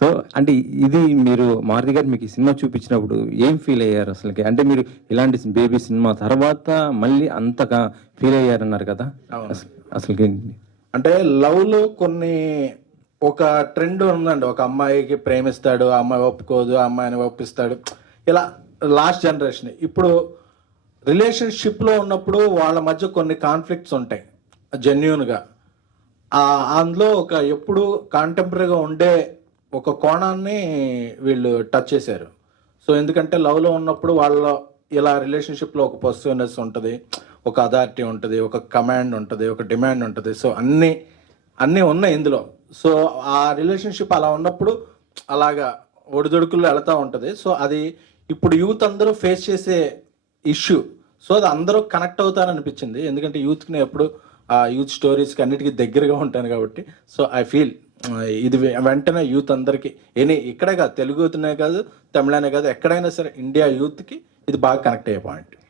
So అంటే ఇది మీరు మారుతి గారు మీకు ఈ సినిమా చూపించినప్పుడు ఏం ఫీల్ అయ్యారు అసలుకి? అంటే మీరు ఇలాంటి బేబీ సినిమా తర్వాత మళ్ళీ అంతగా ఫీల్ అయ్యారన్నారు కదా, అవును. అసలుకి అంటే లవ్లో కొన్ని ఒక ట్రెండ్ ఉందండి. ఒక అమ్మాయికి ప్రేమిస్తాడు, ఆ అమ్మాయి ఒప్పుకోదు, ఆ అమ్మాయిని ఒప్పిస్తాడు, ఇలా లాస్ట్ జనరేషన్. ఇప్పుడు రిలేషన్షిప్లో ఉన్నప్పుడు వాళ్ళ మధ్య కొన్ని కాన్ఫ్లిక్ట్స్ ఉంటాయి జెన్యున్గా. అందులో ఒక ఎప్పుడు కాంటెంపరీగా ఉండే ఒక కోణాన్ని వీళ్ళు టచ్ చేశారు. సో ఎందుకంటే లవ్లో ఉన్నప్పుడు వాళ్ళ ఇలా రిలేషన్షిప్లో ఒక పొసిటివ్నెస్ ఉంటుంది, ఒక అథారిటీ ఉంటుంది, ఒక కమాండ్ ఉంటుంది, ఒక డిమాండ్ ఉంటుంది. సో అన్నీ ఉన్నాయి ఇందులో. సో ఆ రిలేషన్షిప్ అలా ఉన్నప్పుడు అలాగా ఒడిదొడుకుల్లో వెళ్తూ ఉంటుంది. సో అది ఇప్పుడు యూత్ అందరూ ఫేస్ చేసే ఇష్యూ. సో అది అందరూ కనెక్ట్ అవుతారనిపించింది. ఎందుకంటే యూత్కి ఎప్పుడు ఆ యూత్ స్టోరీస్కి అన్నిటికీ దగ్గరగా ఉంటాను కాబట్టి. సో ఐ ఫీల్ ఇది వెంటనే యూత్ అందరికీ ఇక్కడే కాదు, తెలుగునే కాదు, తమిళనే కాదు, ఎక్కడైనా సరే ఇండియా యూత్కి ఇది బాగా కనెక్ట్ అయ్యే పాయింట్.